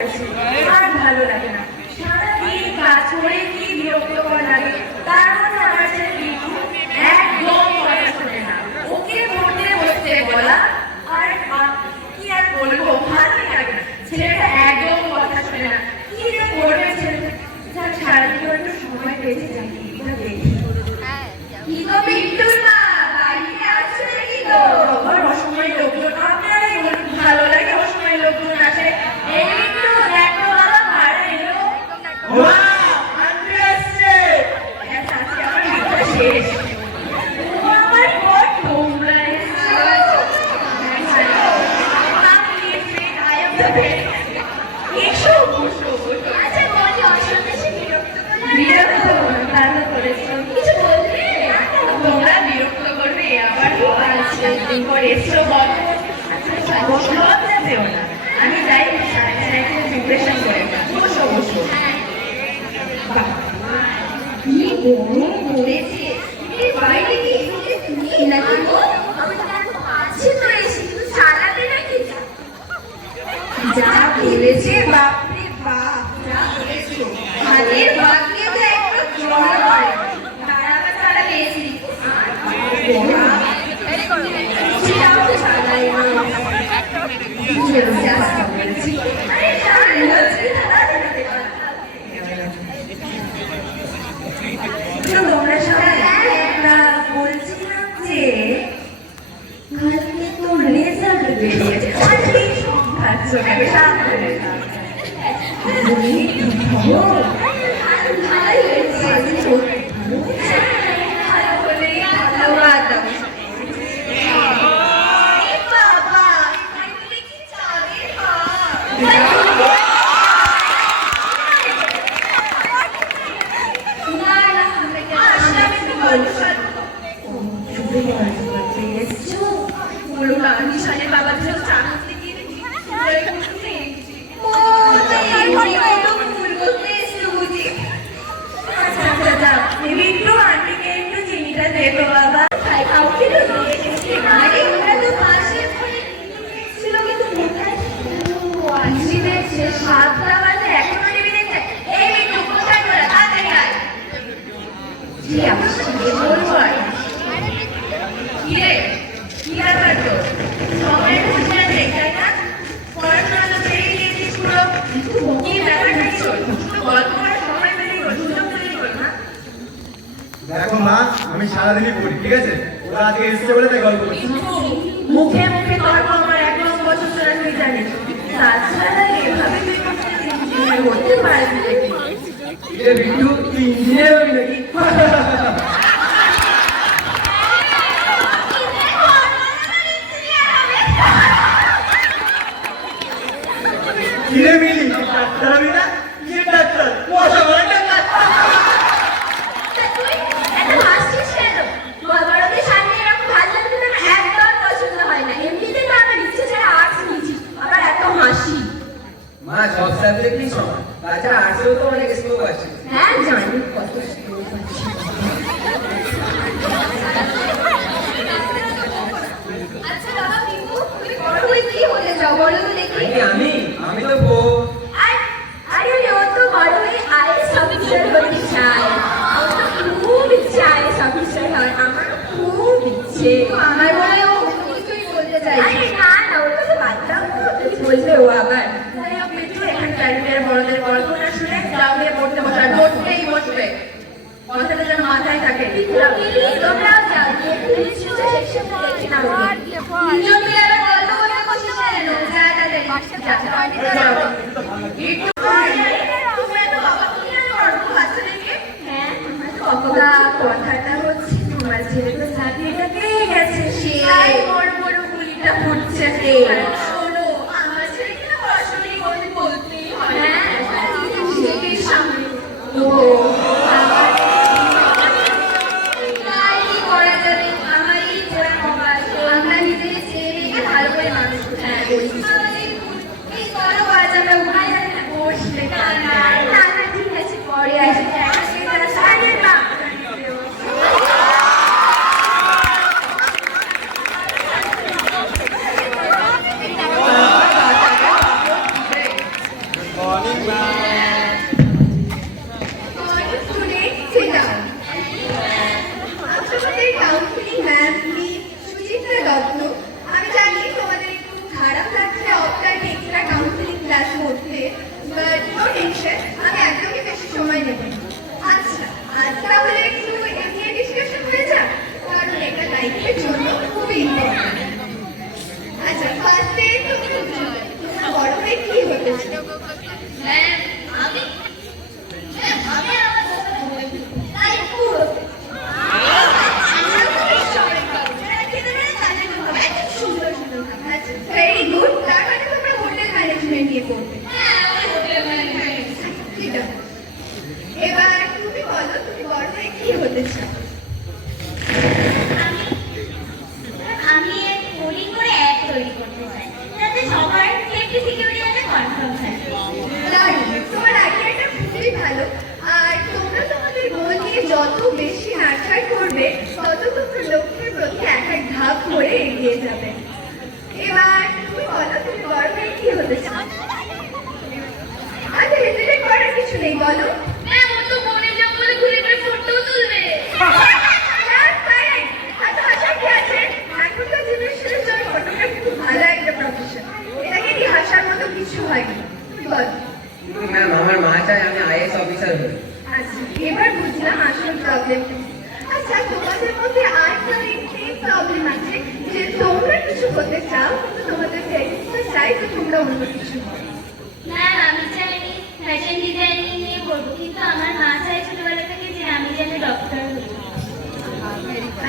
আর ভালো লাগে না। সারাদিন কাজ করে কি বিরক্তকর লাগে। তার মধ্যে আমার ছেলে বিট্টু একদম কথা শোনে না। ওকে পড়তে বসতে বলা আর কি আর বলবো, ভালোই লাগে না। ছেলেটা একদম কথা শোনে না। কি যে করবে ছেলেটা। যাক সারাদিন একটু সময় পেয়েছে, যাই দেখি। কি গো বিট্টু মা, বাড়িতে আছো নাকি গো? আমার অসময় লোকজন, আপনারাই বলুন ভালো লাগে অসময় লোকজন আসে। এই বিট্টু দেখো বাবা ভাড়া এলো। শেষ আমার পর তোমরা এসো বসো বসো। আচ্ছা বলি অসন্দেশে বিরক্ত করেছো কিছু বলবে? তোমরা বিরক্ত করবে আবার দিন পর এসো বসো দেও না। আমি যাই প্রিপারেশন করে বসো বসো। কি গরম পড়েছে, বাইরে কি তুমি নাকি গো? আমি তো আছি তো এসে কিন্তু চালাতে নাকি যা ভেবেছে, বাপরে বাপ যা ভেবেছো। হাতের বাকিয়ে তো একটু জল হয় দাঁড়াতে চালাতে এসি তোমরা সবাই বলছিলাম যে কালকে তো রেজাল্ট বেরিয়েছে। দেখো মা, আমি সারাদিনই পড়ি, ঠিক আছে? ওরা আজকে এসেছে বলে তাই গল্প করছি। মুখে মুখে তর্ক আমার একদম পছন্দ না, তুই জানিস। তাছাড়া এভাবে তুই করতে পারবি নাকি? বিট্টু তুই ইঞ্জিনিয়ার হবি নাকি? কিরে মিলি, ডাক্তার হবি না? কিরে ডাক্তার? মশা মারা ডাক্তার। মা সব সাবজেক্টই সমান, তাছাড়া আর্টসেও তো অনেক স্কোপ আছে। হ্যাঁ জানি কত আচ্ছা বাবা বিভু, তুমি বড় হয়ে কি হতে চাও বলো তো দেখি? আমি তো বউ। আরে ও তো বড় হয়ে আইএস অফিসার হতে চায়। খুব ইচ্ছে আইএস অফিসার হয়, আমার খুব ইচ্ছে। আমার বলে ও কিছুই বলতে চাই। আরে না না, ওর কথা বাদ দাও, কি বলবে ও আবার? তাই আপনি একটু এখানে ক্যারিয়ার বড়দের গল্প না শুনে ক্লাবে পড়তে বসা, পড়তেই বসবে। কথাটা যেন মাথায় থাকে। তোমরাও যাও, লিটারেচার সেকশনটা দেখে নাও। দুজন মিলে আবার গল্প করতে বসে কেন? যা তাড়াতাড়ি যাও। কথাটা হচ্ছে তোমার ছেলে তো চাকরিটা পেয়ে গেছে, সে বড় বড় গুলিটা ফুটছে। শোনো, আমার ছেলে কিনা পড়াশোনাই করতে বলতেই হয়। হ্যাঁ সেটাই সামনে। ও কি করা যাবে, আমারই জোড়া কপাল। আমরা নিজের ছেলেকে ভালো করে মানুষ করতে পারি। কি করো আজ Morning, ma'am. Morning students, sit down. তোমাদের কাউন্সিলিং ম্যাম আমি সুচিত্রা দত্ত। আমি জানি তোমাদের একটু খারাপ লাগছে অফলাইন এক্সট্রা কাউন্সিলিং ক্লাস করতে, বাট নো টেনশন, আমি একদমই বেশি সময় নেব না। আচ্ছা, আজ তাহলে একটু এমনি ডিসকাশন হয়ে যাক, কারণ এটা লাইফের জন্য খুবই ইম্পর্টেন্ট। আচ্ছা, ফার্স্টে তোমার বড় হয়ে কি হতে চাও? ম্যাম আমি আমি আমার কথা বলবো তাই পুরো ভেরি গুড, তার মানে তোমরা হোটেল ম্যানেজমেন্ট নিয়ে পড়বে। ঠিক আছে, এবার তুমি বলো তুমি বড় হয়ে কি হতে চাও? আমি এক কোডিং করে অ্যাপ তৈরি করতে চাই যাতে সবার সেফটি সিকিউরিটি একটা কনফার্ম থাকে। দারুণ, তোমার আইডিয়াটা খুবই ভালো। আর তোমরা তোমাদের গোল নিয়ে যত বেশি নার্চার করবে তত তোমরা লক্ষ্যের প্রতি এক এক ধাপ করে এগিয়ে যাবে। এবার তুমি বলো তুমি বড় হয়ে কি হতে চাও? আচ্ছা, হেজিটেট করার কিছু নেই, বলো। ম্যাম ও তো বনে জঙ্গলে ঘুরে ঘুরে ফটো তুলবে। That's correct. আচ্ছা, আশা কি আছে? এখনকার জেনারেশনের জন্য ফটোগ্রাফি খুব ভালো একটা প্রফেশন। এটাকে নিয়ে হাসার মতো কিছু হয়নি, বল। ম্যাম আমার মা চায় আমি আইএস অফিসার হই। আচ্ছা, এবার বুঝলাম আসল প্রবলেম। আচ্ছা, তোমাদের মধ্যে আর কোনো একটি প্রবলেম আছে যে তোমরা কিছু করতে চাও কিন্তু তোমাদের প্যারেন্টসরা চাই যে তোমরা অন্য কিছু করো। ম্যাম আমি চাইনি ফ্যাশন ডিজাইনিং নিয়ে পড়বো, কিন্তু আমার মা চাই ছোটবেলা থেকে যে আমি যেন ডক্টর হই।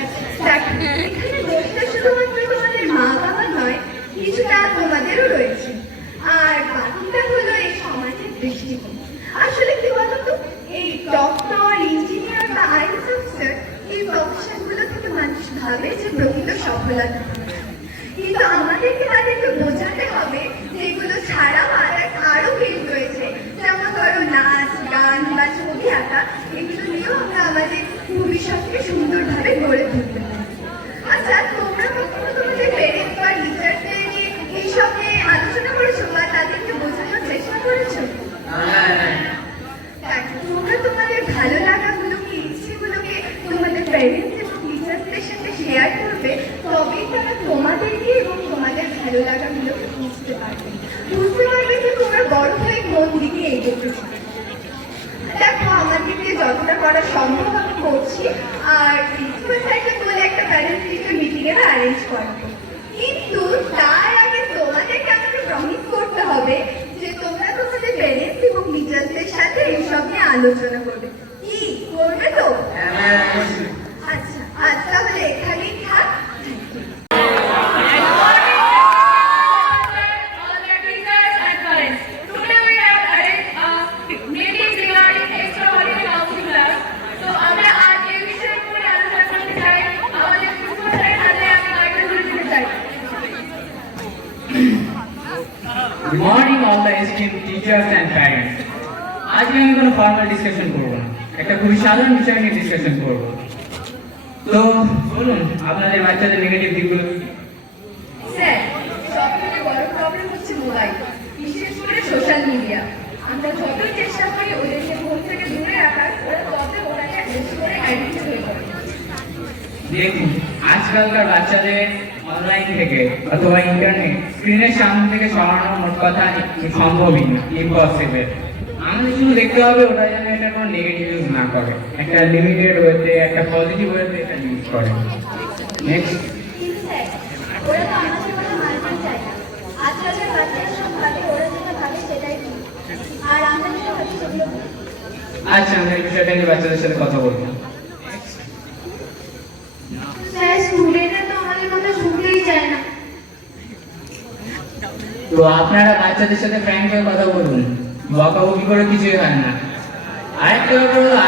আচ্ছা, দেখো, এখানে দোষটা শুধুমাত্র তোমাদের মা বাবা নয়, কিছুটা তোমাদেরও রয়েছে। আর বাকিটা হলো এই সমাজের দৃষ্টিকোণ। আসলে কি বলতো, এই ডক্টর, ইঞ্জিনিয়ার বা আইএস অফিসার এই প্রফেশনগুলো থেকে মানুষ ভাবে যে প্রকৃত সফলতা, কিন্তু আমাদেরকে তাদেরকে বোঝাতে হবে যে এগুলো ছাড়াও আরো ফিল্ড রয়েছে, যেমন ধরো নাচ, গান বা ছবি আঁকা। এগুলো নিয়েও আমরা আমাদের ভবিষ্যৎকে সুন্দরভাবে গড়ে তুলতে পারি। আচ্ছা, তোমরা কখনো তোমাদের প্যারেন্টস বা টিচারদের নিয়ে এইসব নিয়ে আলোচনা করেছো বা তাদেরকে বোঝানোর চেষ্টা করেছো? দেখো, তোমরা তোমাদের ভালো লাগাগুলোকে, ইচ্ছেগুলোকে তোমাদের প্যারেন্টস এবং টিচারদের সাথে শেয়ার করবে, তবেই তারা তোমাদেরকে এবং তোমাদের ভালো লাগাগুলোকে বুঝতে পারবে যে তোমরা বড় হয়ে কোন দিকে এগোতে চাও। দেখো, আমাদেরকে যতটা করা সম্ভব আমি করছি, আর প্রিন্সিপাল স্যারকে বলে একটা প্যারেন্টস টিচার মিটিং এর অ্যারেঞ্জ করাবো। কিন্তু তার আগে তোমাদেরকে আমাকে প্রমিস করতে হবে যে তোমরা তোমাদের প্যারেন্টস এবং টিচারদের সাথে এইসব নিয়ে আলোচনা করবে। কি করবে তো? আচ্ছা, আজ তাহলে এখানেই থাক। Good morning all the esteemed teachers and parents. আজকে আমি কোনো ফর্মাল ডিসকাশন করবো না, একটা খুবই সাধারণ বিষয় নিয়ে ডিসকাশন করবো। তো বলুন আপনাদের বাচ্চাদের নেগেটিভ দিকগুলো। স্যার, সবথেকে বড় প্রবলেম হচ্ছে মোবাইল, বিশেষ করে সোশ্যাল মিডিয়া। আমরা যতই চেষ্টা করি ওদেরকে ফোন থেকে দূরে রাখার, ওরা তত ওটাকে বেশি করে অ্যাডিক্ট হয়ে পড়ে। দেখুন আজকালকার বাচ্চাদের অনলাইন থেকে অথবা ইন্টারনেট স্ক্রিনের সামনে থেকে সরানো মোট কথা সম্ভবই না, ইম্পসিবল। আমাদের শুধু দেখতে হবে ওটা যেন এটা কোনো নেগেটিভ ইউজ না করে, একটা লিমিটেড ওয়েতে, একটা পজিটিভ ওয়েতে এটা ইউজ করে। নেক্সট, কিন্তু স্যার ওরা তো আমাদের মতো মানতে চায় না। আজকালকার বাচ্চারা সব ভাবে ওরা যেটা ভাবে সেটাই ঠিক, আর আমরা যেটা ভাবি সেগুলো ভুল। আচ্ছা আমরা এই বিষয়টা নিয়ে বাচ্চাদের সাথে কথা বলবো। স্যার স্টুডেন্টরা তো আমাদের কথা শুনতেই চায় না। তো আপনারা বাচ্চাদের সাথে ফ্র্যাঙ্ক হয়ে কথা বলুন, বকাবকি করে কিছুই হয় না। আরেকটা ব্যাপার হলো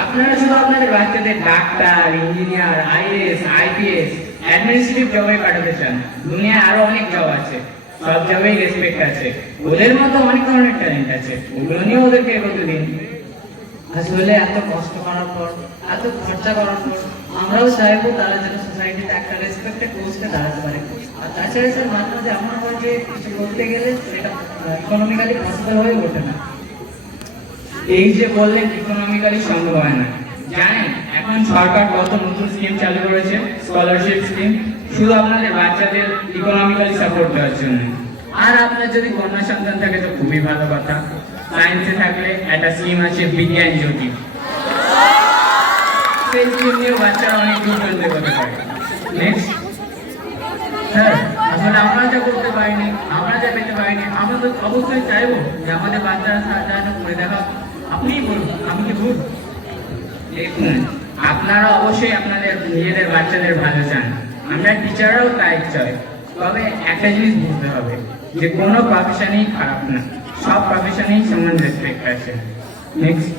আপনারা শুধু আপনাদের বাচ্চাদের doctor, engineer, is, IPS, administrative জবে পাঠাতে চান। দুনিয়ায় আরো অনেক জব আছে, সব জবেই রেসপেক্ট আছে, ওদের মতো অনেক ধরনের ট্যালেন্ট আছে, ওগুলো নিয়ে ওদেরকে এগোতে দিন। আসলে এত কষ্ট করার পর, এত খরচা করার পর আমরাও চাইবো তারা যেন সোসাইটিতে একটা রেসপেক্টেড পোস্টে দাঁড়াতে পারে। আর তাছাড়া স্যার মাঝে মাঝে এমন হয় যে কিছু করতে গেলে সেটা ইকোনমিক্যালি পসিবল হয়ে ওঠে না। এই যে বললেন ইকোনমিক্যালি সম্ভব হয় না, জানেন এখন সরকার কত নতুন স্কিম চালু করেছে, স্কলারশিপ স্কিম, শুধু আপনাদের বাচ্চাদের ইকোনমিক্যালি সাপোর্ট দেওয়ার জন্য। আর আপনার যদি কন্যা সন্তান থাকে তো খুবই ভালো কথা। সায়েন্সে থাকলে একটা স্কিম আছে বিজ্ঞান জ্যোতি, সেই স্কিম নিয়ে বাচ্চারা অনেক দূর পর্যন্ত করতে পারে। নেক্সট স্যার, আসলে আমরা যা করতে পারিনি, আমরা যা পেতে পারিনি, আমরা তো অবশ্যই চাইবো যে আমাদের বাচ্চারা যেন করে দেখা। আপনিই বলুন, আমি কি ভুল? দেখুন, আপনারা অবশ্যই আপনাদের নিজেদের বাচ্চাদের ভালো চান, আমরা টিচাররাও তাই চাই। তবে একটা জিনিস বুঝতে হবে যে কোনো প্রফেশনই খারাপ না, সব প্রফেশনেই সমান রেসপেক্ট আছে। নেক্সট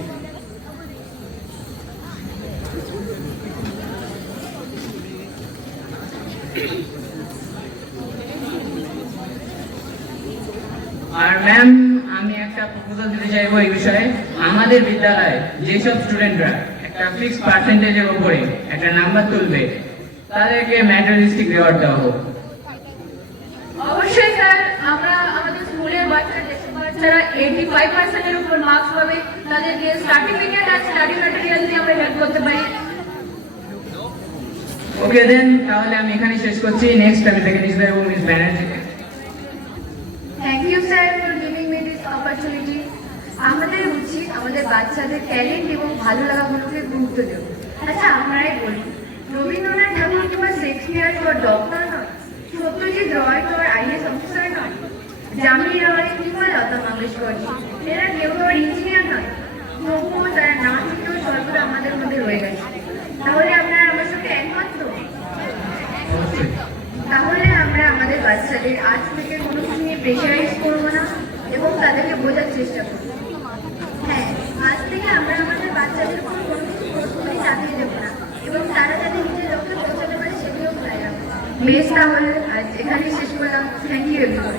আর ম্যাম, আমি একটা প্রপোজাল দিতে চাইবো এই বিষয়ে। আমাদের বিদ্যালয়ে যেসব স্টুডেন্টরা একটা ফিক্সড পার্সেন্টেজের উপরে একটা নাম্বার তুলবে তাদেরকে ম্যাটেরিয়ালিস্টিক রিওয়ার্ড দেওয়া হোক। অবশ্যই স্যার, আমরা আমাদের স্কুলের বাচ্চারা 85% এর উপর মার্কস পাবে, তাদেরকে সার্টিফিকেট আর স্টাডি ম্যাটেরিয়াল দিয়ে আমরা হেল্প করতে পারি। ওকে দেন, তাহলে আমি এখানেই শেষ করছি। নেক্সট আমি থেকে নিয়ে যাবো মিস ব্যানার্জিকে। Thank you sir for giving me this opportunity. আমাদের উচিত আমাদের বাচ্চাদের ট্যালেন্ট এবং ভালো লাগাগুলোকে গুরুত্ব দেব। আচ্ছা, আমরাই বলি, রবীন্দ্রনাথ ঠাকুর কিংবা শেক্সপিয়ার তো ডক্টর নয়, সত্যজিৎ রয় তো আর IAS অফিসার নয়, জামিনী রায় কিংবা লতা মঙ্গেশকর এরা কেউ আর ইঞ্জিনিয়ার নয়, তবুও তারা না থেকেও সর্বদা আমাদের মধ্যে রয়ে গেছে। তাহলে আপনারা আমার সাথে একমত তো? তাহলে আমরা আমাদের বাচ্চাদের আজ থেকে কোনো কিছু নিয়ে প্রেশারাইজ করবো না এবং তাদেরকে বোঝার চেষ্টা করবো। হ্যাঁ, আজ থেকে আমরা আমাদের বাচ্চাদের উপর কোনো কিছু প্রশ্নই চাপিয়ে দেবো না এবং তারা যাতে নিজের লক্ষ্যে পৌঁছাতে পারে সেটিও খেয়াল রাখবো। বেশ, তাহলে আজ এখানেই শেষ করলাম। Thank you everyone.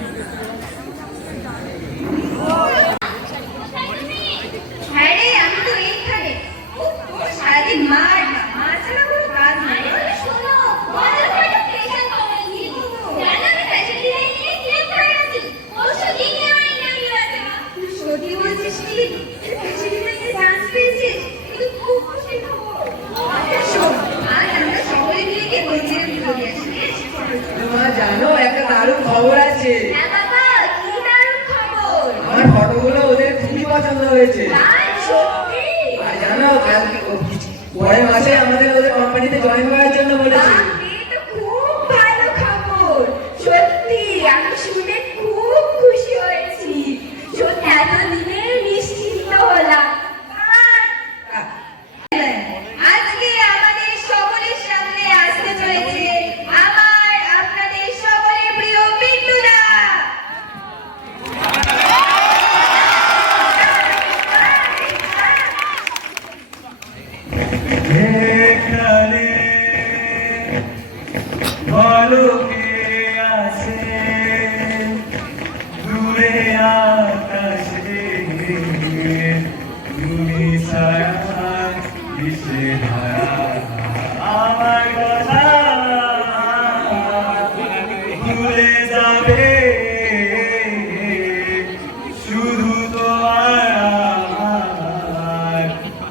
হ্যাঁ রে, আমি তো এইখানে। সারাদিন মার ছাড়া কোনো কাজ নাই। শোনো, মজার করে ফ্যাশন কমেছি। জানো আমি ফ্যাশন ডিজাইন নিয়ে ক্লিক করে আছি। পরশু দিনে আমার ইন্টারভিউ আছে। তুই সত্যি বলছিস কি? ফ্যাশন ডিজাইনে চান্স পেয়েছিস? কিন্তু খুব খুশি খবর। শোন, আজ আমরা সকলে মিলে গিয়ে মন্দিরে পুজো দিয়ে আসি। তোমরা জানো একটা দারুণ খবর আছে। হ্যাঁ বাবা, কি দারুণ খবর! আমার ফটোগুলো ওদের খুবই পছন্দ হয়েছে। তাই সত্যি? আর জানো কালকে পরের মাসে আমাদের ওদের কোম্পানিতে জয়েন করার জন্য বলেছে। এটা খুব ভালো খবর। সত্যি আমি শুনে খুব খুশি হয়েছি। সত্যি এতদিনে নিশ্চিন্ত হলাম। আজকে আমাদের সকলের সামনে আসতে চলেছে আমার আপনাদের সকলের প্রিয় বিট্টুদা। এখানে ভালো কে আছে দূরে আকাশে তুমি ছাড়া দিশে হারা আমার কথা ভুলে যাবে শুধু তোমার আমার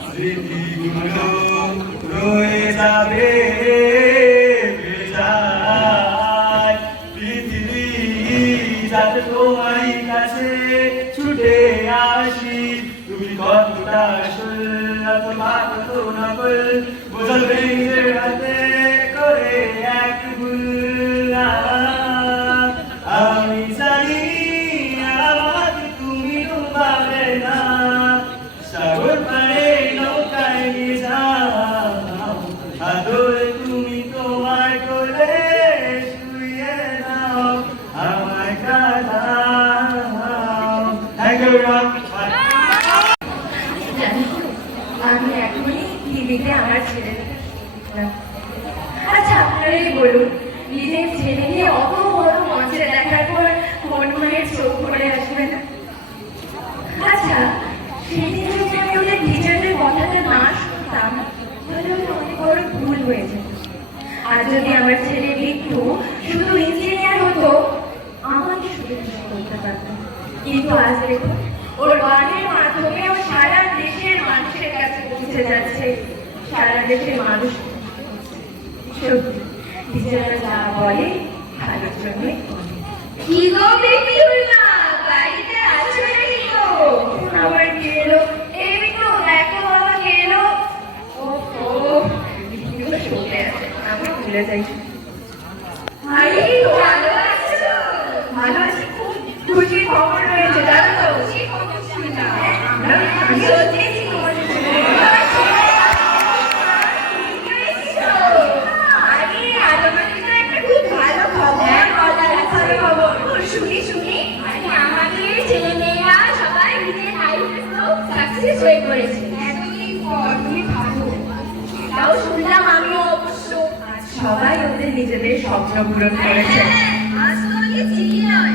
স্মৃতিগুলো রয়ে যাবে বেজায়। পৃথিবী যাতে তোমারই কাছে ছুটে আসি, তুমি কতটা আসল অথবা কত নকল বোঝাবে নিজের হাতে করে এক ভুল। আমি জানি আমাকে তুমি ডুবাবে না, সাগর পাড়ে নৌকায় নিয়ে যাও, আদরে তুমি তোমার কোলে শুয়ে নাও, আমায় কাঁদাও। Thank you everyone. Bye. জানিস তো, আমি এখনই টিভিতে আমার ছেলে। আচ্ছা, আপনারাই বলুন, নিজের ছেলেকে অত বড় মঞ্চে দেখার পর কোন মায়ের চোখ ভরে আসবে না? আচ্ছা, সেদিন যদি আমি ওদের টিচারদের কথাটা না শুনতাম তাহলে আমি অনেক বড় ভুল হয়ে যেত। আর যদি আমার ছেলে বিট্টু শুধু ইঞ্জিনিয়ার হতো, আমাকে শুধু খুশি করতে পারতো। কিন্তু আজ দেখো, ওর গানের মাধ্যমে ও সারা দেশের মানুষের কাছে পৌঁছে যাচ্ছে। সারা দেশের মানুষ সত্যি টিচাররা যা বলে ভালোর জন্যই বলে। কি গো বিট্টুরা, বাড়িতে আছো নাকি গো? আবার কে এলো? এই বিট্টু, দেখো বাবা কে এলো। ও বিট্টু শুনে আছে, আমি ভুলে যাই। আরে ভালো আছো? ভালো আছি, খুব খুশির খবর রয়েছে জানো তো। খুশি খবর শুনলাম। আমরা সত্যিই তোমাদের জন্য। আরে আজ আমাদের তো একটা খুব ভালো খবর বলার আছে। ভালো খবর। শুনি শুনি। আরে আমাদের ছেলে মেয়েরা সবাই নিজের লাইফে খুব সাকসেস হয়ে পড়েছে। এতদিন পর তুমি ভাবো, এটাও শুনলাম আমিও অবশ্য। সবাই ওদের নিজেদের স্বপ্ন পূরণ করেছে। আজ তোমাকে চিনি নয়,